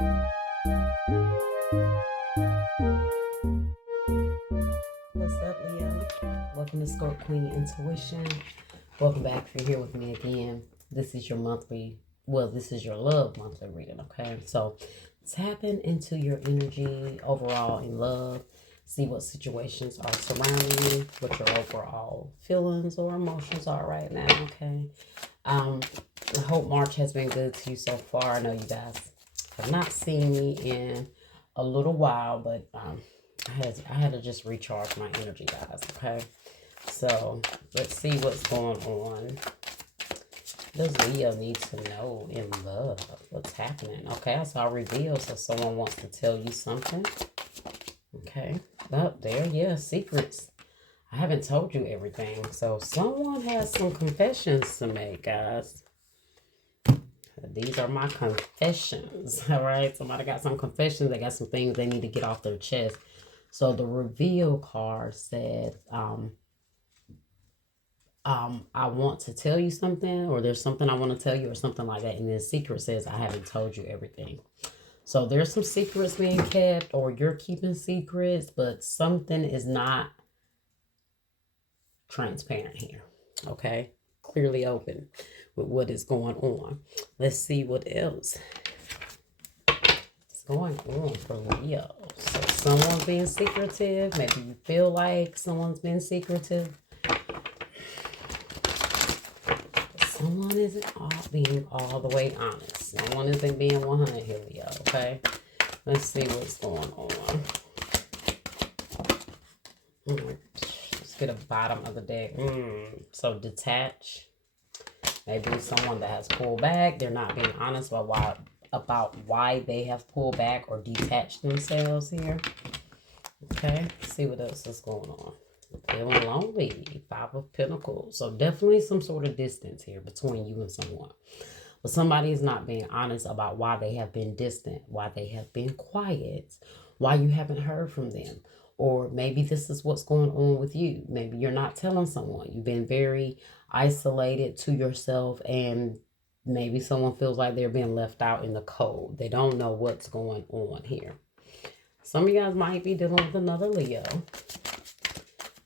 What's up, Leo? Welcome to Scope Queen Intuition. Welcome back if you're here with me again. This is your this is your love monthly reading, okay? So tap into your energy overall in love. See what situations are surrounding you, what your overall feelings or emotions are right now, okay? I hope March has been good to you so far. I know you guys have not seen me in a little while, but I had to just recharge my energy, guys, okay? So let's see what's going on. Does Leo need to know in love what's happening? Okay, I saw reveal, so someone wants to tell you something. Okay, up there, yeah, secrets. I haven't told you everything, so someone has some confessions to make, guys. These are my confessions, all right? Somebody got some confessions. They got some things they need to get off their chest. So the reveal card said, I want to tell you something, or there's something I want to tell you, or something like that. And then secret says, I haven't told you everything. So there's some secrets being kept, or you're keeping secrets, but something is not transparent here. Okay? Clearly open with what is going on. Let's see what else is going on for Leo. So someone's being secretive. Maybe you feel like someone's been secretive. Someone isn't being all the way honest. Someone isn't being 100 here, Leo, okay? Let's see what's going on. Let's get a bottom of the deck. So detach. Maybe someone that has pulled back. They're not being honest about why they have pulled back or detached themselves here. Okay, let's see what else is going on. Feeling lonely, 5 of Pentacles. So definitely some sort of distance here between you and someone. But somebody is not being honest about why they have been distant, why they have been quiet, why you haven't heard from them. Or maybe this is what's going on with you. Maybe you're not telling someone. You've been very isolated to yourself, and maybe someone feels like they're being left out in the cold. They don't know what's going on here. Some of you guys might be dealing with another Leo.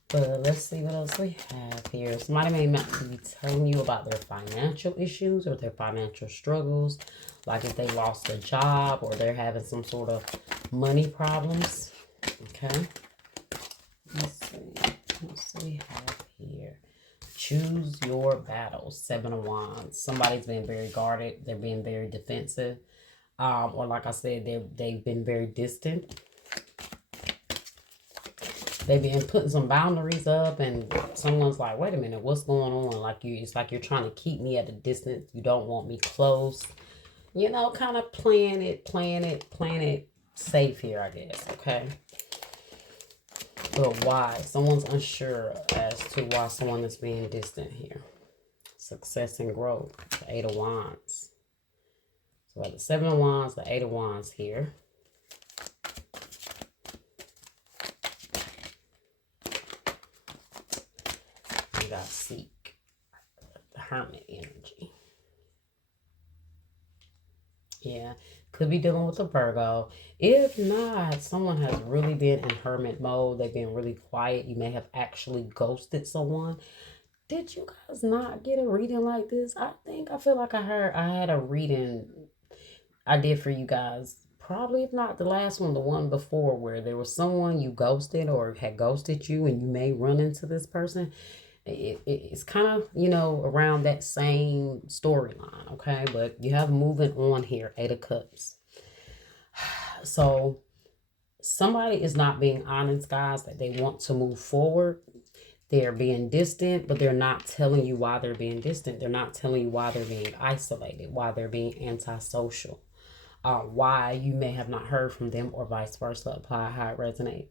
But let's see what else we have here. Somebody may not be telling you about their financial issues or their financial struggles. Like if they lost a job or they're having some sort of money problems. Okay. Let's see. What we have here? Choose your battles. 7 of Wands. Somebody's been very guarded. They're being very defensive. Or like I said, they've been very distant. They've been putting some boundaries up, and someone's like, wait a minute, what's going on? It's like you're trying to keep me at a distance. You don't want me close. You know, kind of playing it safe here, I guess, okay? But why? Someone's unsure as to why someone is being distant here. Success and growth, the 8 of Wands. So the 7 of Wands, the 8 of Wands here. Seek the Hermit energy. Yeah, could be dealing with a Virgo. If not, someone has really been in hermit mode. They've been really quiet. You may have actually ghosted someone. Did you guys not get a reading like this? I feel like I had a reading I did for you guys. Probably, if not the last one, the one before, where there was someone you ghosted or had ghosted you, and you may run into this person. It's kind of, around that same storyline, okay? But you have moving on here, 8 of Cups. So somebody is not being honest, guys, that they want to move forward. They're being distant, but they're not telling you why they're being distant. They're not telling you why they're being isolated, why they're being antisocial, why you may have not heard from them, or vice versa. Apply how it resonates.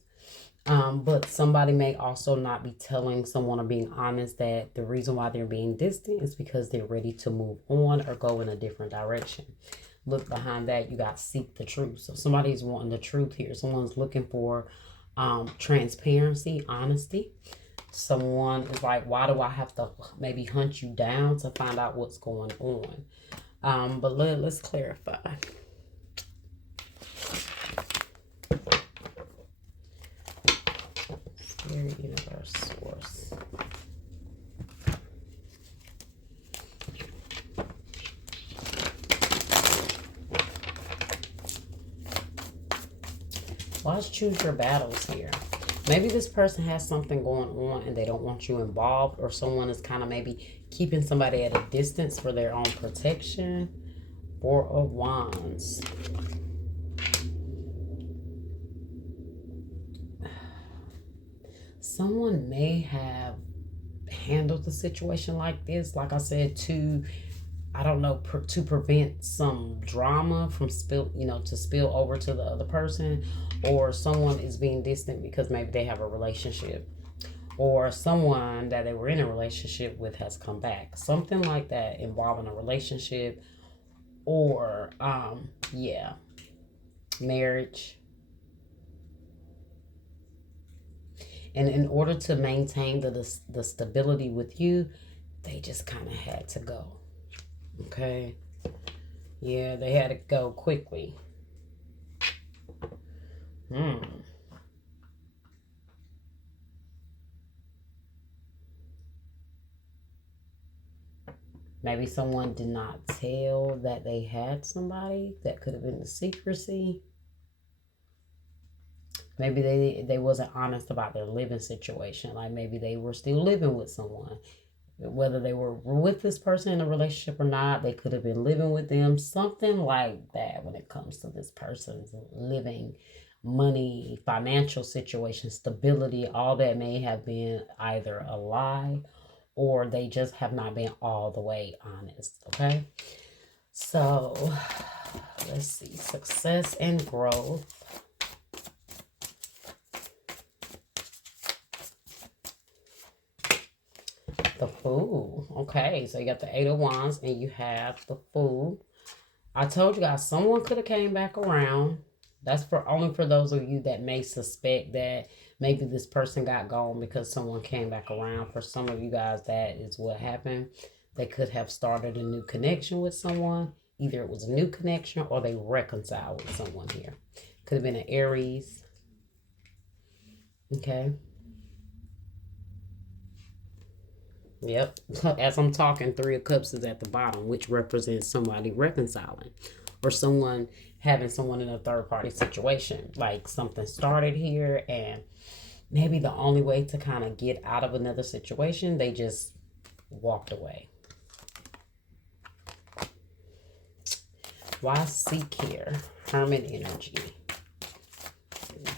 But somebody may also not be telling someone or being honest that the reason why they're being distant is because they're ready to move on or go in a different direction. Look behind that, you got seek the truth. So somebody's wanting the truth here. Someone's looking for transparency, honesty. Someone is like, why do I have to maybe hunt you down to find out what's going on? But let's clarify. Watch, choose your battles here. Maybe this person has something going on and they don't want you involved, or someone is kind of maybe keeping somebody at a distance for their own protection. Four of Wands. Someone may have handled the situation like this, like I said, to, I don't know, to prevent some drama from to spill over to the other person, or someone is being distant because maybe they have a relationship, or someone that they were in a relationship with has come back. Something like that involving a relationship, or marriage. And in order to maintain the stability with you, they just kind of had to go. Okay? Yeah, they had to go quickly. Maybe someone did not tell that they had somebody. That could have been the secrecy. Maybe they wasn't honest about their living situation. Like maybe they were still living with someone. Whether they were with this person in a relationship or not, they could have been living with them. Something like that when it comes to this person's living, money, financial situation, stability. All that may have been either a lie, or they just have not been all the way honest. Okay? So, let's see. Success and growth. The Fool. Okay, so you got the Eight of Wands and you have the Fool. I told you guys, someone could have came back around. That's for only for those of you that may suspect that maybe this person got gone because someone came back around. For some of you guys, that is what happened. They could have started a new connection with someone. Either it was a new connection or they reconciled with someone here. Could have been an Aries. Okay. Yep. As I'm talking, Three of Cups is at the bottom, which represents somebody reconciling, or someone having someone in a third party situation. Like something started here and maybe the only way to kind of get out of another situation, they just walked away. Why seek here? Hermit energy.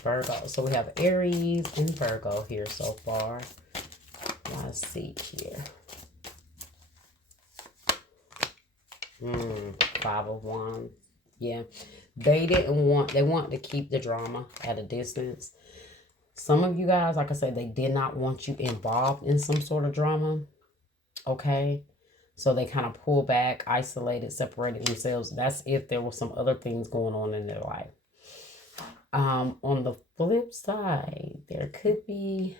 Virgo. So we have Aries and Virgo here so far. Why seek here? Five of Wands. Yeah. They want to keep the drama at a distance. Some of you guys, like I said, they did not want you involved in some sort of drama. Okay. So they kind of pulled back, isolated, separated themselves. That's if there were some other things going on in their life. On the flip side, there could be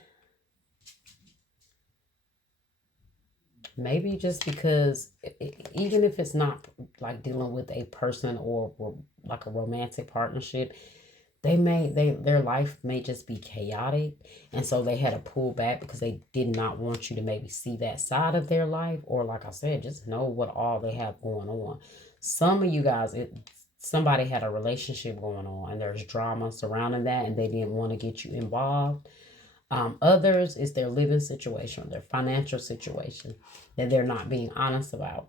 maybe just because even if it's not like dealing with a person or like a romantic partnership, their life may just be chaotic, and so they had to pull back because they did not want you to maybe see that side of their life, or like I said, just know what all they have going on. Some of you guys, somebody had a relationship going on and there's drama surrounding that and they didn't want to get you involved. Others is their living situation, their financial situation that they're not being honest about.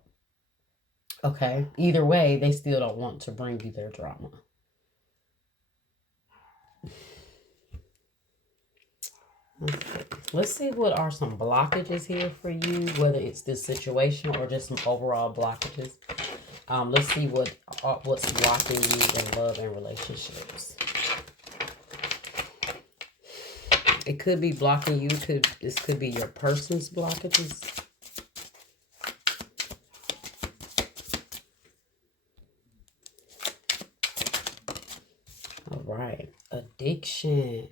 Okay, either way, they still don't want to bring you their drama. Let's see what are some blockages here for you, whether it's this situation or just some overall blockages. Let's see what's blocking you in love and relationships. It could be blocking you. This could be your person's blockages. All right. Addiction.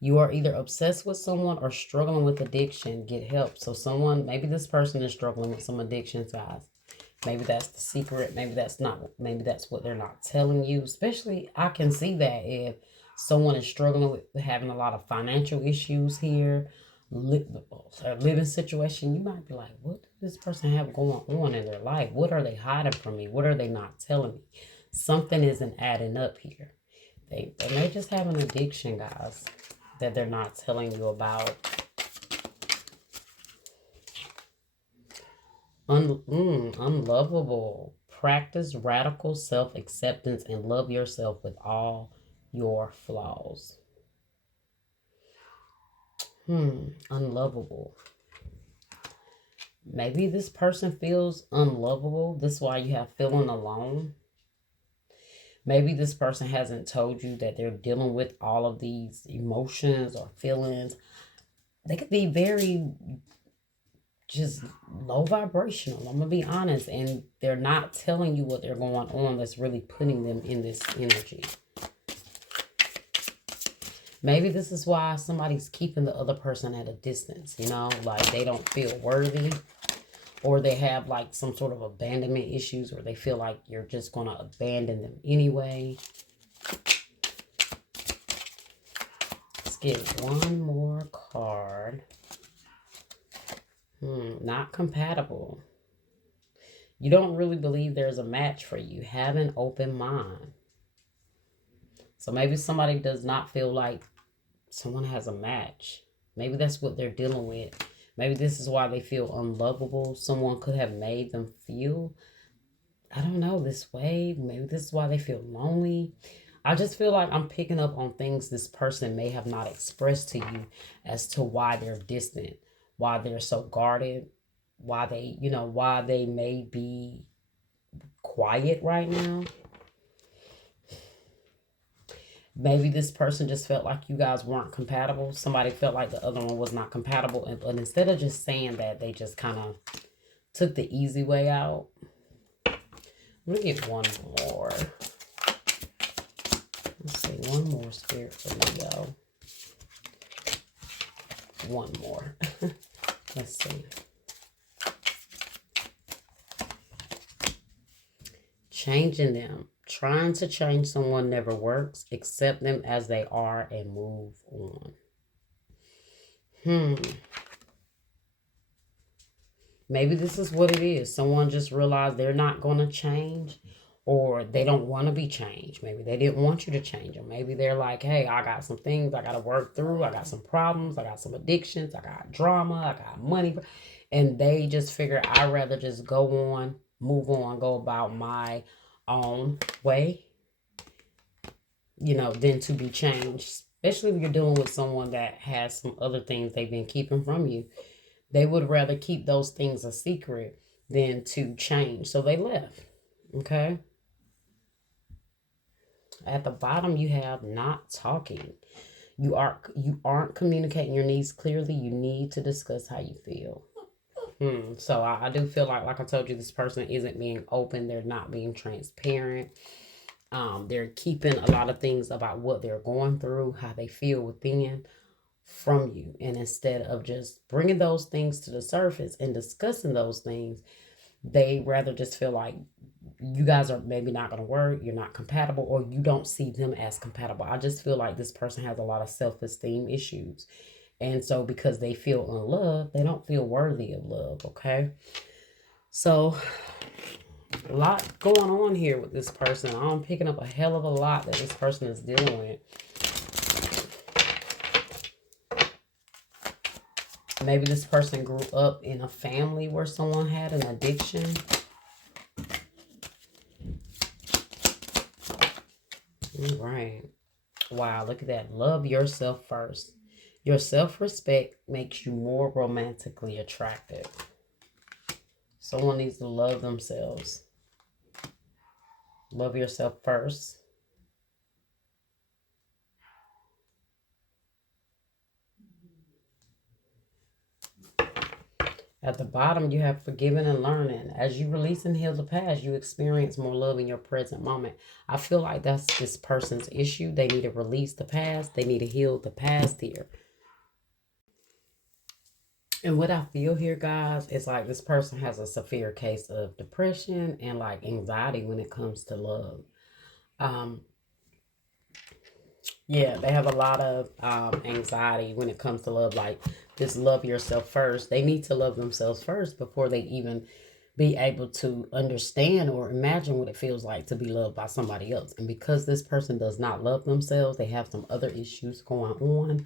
You are either obsessed with someone or struggling with addiction. Get help. So maybe this person is struggling with some addictions, guys. Maybe that's the secret. Maybe that's not. Maybe that's what they're not telling you. Especially, I can see that if someone is struggling with having a lot of financial issues here, living situation, you might be like, what does this person have going on in their life? What are they hiding from me? What are they not telling me? Something isn't adding up here. They may just have an addiction, guys, that they're not telling you about. Unlovable. Practice radical self-acceptance and love yourself with all your flaws. Unlovable. Maybe this person feels unlovable. This is why you have feeling alone. Maybe this person hasn't told you that they're dealing with all of these emotions or feelings. They could be very just low vibrational. I'm going to be honest. And they're not telling you what they're going on that's really putting them in this energy. Maybe this is why somebody's keeping the other person at a distance, you know, like they don't feel worthy, or they have like some sort of abandonment issues, or they feel like you're just going to abandon them anyway. Let's get one more card. Not compatible. You don't really believe there's a match for you. Have an open mind. So maybe somebody does not feel like someone has a match. Maybe that's what they're dealing with. Maybe this is why they feel unlovable. Someone could have made them feel, I don't know, this way. Maybe this is why they feel lonely. I just feel like I'm picking up on things this person may have not expressed to you as to why they're distant, why they're so guarded, why they, why they may be quiet right now. Maybe this person just felt like you guys weren't compatible. Somebody felt like the other one was not compatible. But instead of just saying that, they just kind of took the easy way out. I'm going to get one more. Let's see. One more, Spirit, for Leo. One more. Let's see. Changing them. Trying to change someone never works. Accept them as they are and move on. Maybe this is what it is. Someone just realized they're not going to change, or they don't want to be changed. Maybe they didn't want you to change them. Maybe they're like, hey, I got some things I got to work through. I got some problems. I got some addictions. I got drama. I got money. And they just figure I'd rather just go on, move on, go about my own way, than to be changed. Especially if you're dealing with someone that has some other things they've been keeping from you. They would rather keep those things a secret than to change. So they left. Okay. At the bottom, you have not talking. You aren't communicating your needs clearly. You need to discuss how you feel. So I do feel like I told you, this person isn't being open. They're not being transparent. They're keeping a lot of things about what they're going through, how they feel within, from you. And instead of just bringing those things to the surface and discussing those things, they rather just feel like you guys are maybe not going to work, you're not compatible, or you don't see them as compatible. I just feel like this person has a lot of self-esteem issues. And so because they feel unloved, they don't feel worthy of love, okay? So a lot going on here with this person. I'm picking up a hell of a lot that this person is dealing with. Maybe this person grew up in a family where someone had an addiction. All right. Wow, look at that. Love yourself first. Your self-respect makes you more romantically attractive. Someone needs to love themselves. Love yourself first. At the bottom, you have forgiven and learning. As you release and heal the past, you experience more love in your present moment. I feel like that's this person's issue. They need to release the past. They need to heal the past here. And what I feel here, guys, is like this person has a severe case of depression and like anxiety when it comes to love. Yeah, they have a lot of anxiety when it comes to love. Like this, love yourself first. They need to love themselves first before they even be able to understand or imagine what it feels like to be loved by somebody else. And because this person does not love themselves, they have some other issues going on.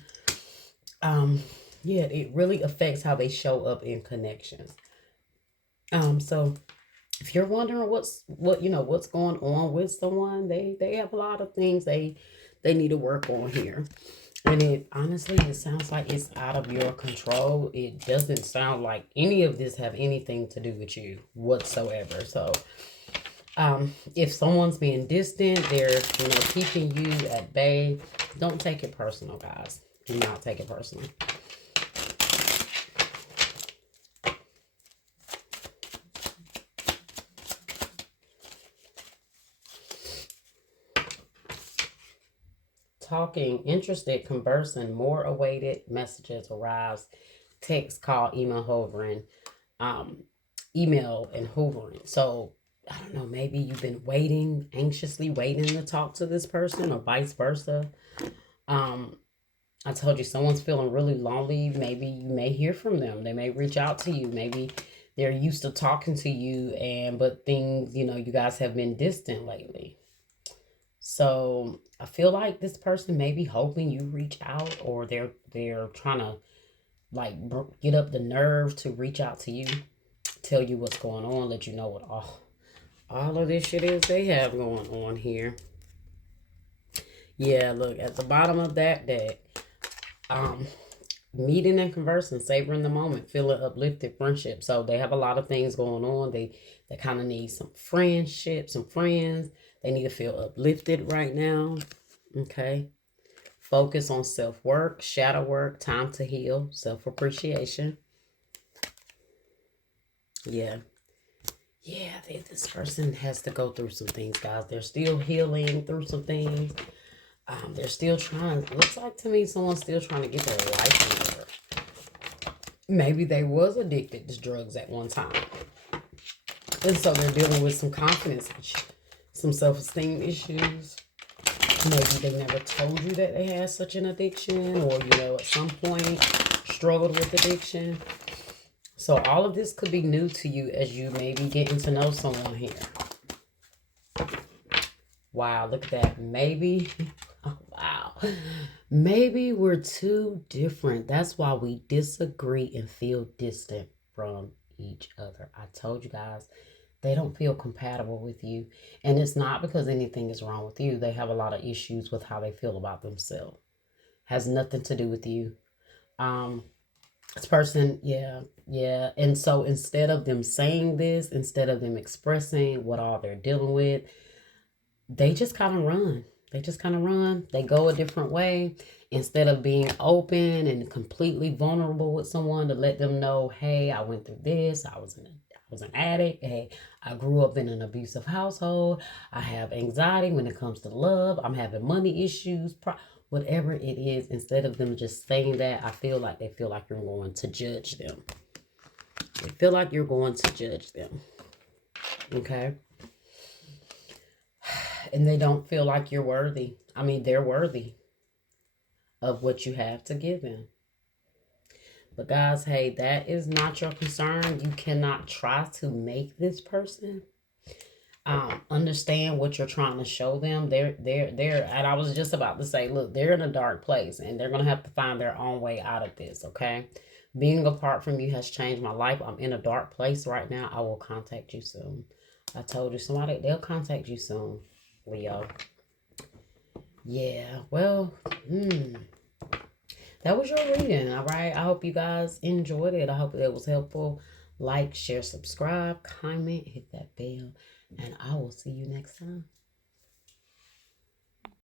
Yeah, it really affects how they show up in connections. So if you're wondering what's going on with someone, they have a lot of things they need to work on here. And it honestly, it sounds like it's out of your control. It doesn't sound like any of this have anything to do with you whatsoever. So if someone's being distant, they're keeping you at bay, don't take it personal, guys. Do not take it personal. Talking, interested, conversing, more awaited messages arrives, text, call, email, hovering, email and hovering. So I don't know, maybe you've been waiting, anxiously waiting to talk to this person, or vice versa. I told you, someone's feeling really lonely. Maybe you may hear from them. They may reach out to you. Maybe they're used to talking to you, but things, you guys have been distant lately. So I feel like this person may be hoping you reach out, or they're trying to get up the nerve to reach out to you, tell you what's going on, let you know what all of this shit is they have going on here. Yeah, look at the bottom of that deck. Meeting and conversing, savoring the moment, feeling uplifted, friendship. So they have a lot of things going on. They kind of need some friendship, some friends. They need to feel uplifted right now. Okay. Focus on self-work, shadow work, time to heal, self-appreciation. Yeah. Yeah, this person has to go through some things, guys. They're still healing through some things. They're still trying. Looks like to me someone's still trying to get their life in order. Maybe they was addicted to drugs at one time. And so they're dealing with some confidence issues, some self-esteem issues. Maybe they never told you that they had such an addiction, or, at some point struggled with addiction. So all of this could be new to you as you maybe getting to know someone here. Wow, look at that. Maybe, oh, wow. Maybe we're too different. That's why we disagree and feel distant from each other. I told you guys, they don't feel compatible with you. And it's not because anything is wrong with you. They have a lot of issues with how they feel about themselves. Has nothing to do with you. This person, yeah. And so instead of them saying this, instead of them expressing what all they're dealing with, they just kind of run. They go a different way. Instead of being open and completely vulnerable with someone to let them know, hey, I went through this. I was an addict. Hey, I grew up in an abusive household. I have anxiety when it comes to love. I'm having money issues. Whatever it is, instead of them just saying that, I feel like they feel like you're going to judge them. They feel like you're going to judge them. Okay? And they don't feel like you're worthy. I mean, they're worthy of what you have to give them. But guys, hey, that is not your concern. You cannot try to make this person understand what you're trying to show them. They're and I was just about to say, look, they're in a dark place and they're gonna have to find their own way out of this. Okay, being apart from you has changed my life. I'm in a dark place right now. I will contact you soon. I told you, they'll contact you soon, Leo. Yeah, well, that was your reading. All right, I hope you guys enjoyed it. I hope it was helpful. Like, share, subscribe, comment, hit that bell. And I will see you next time.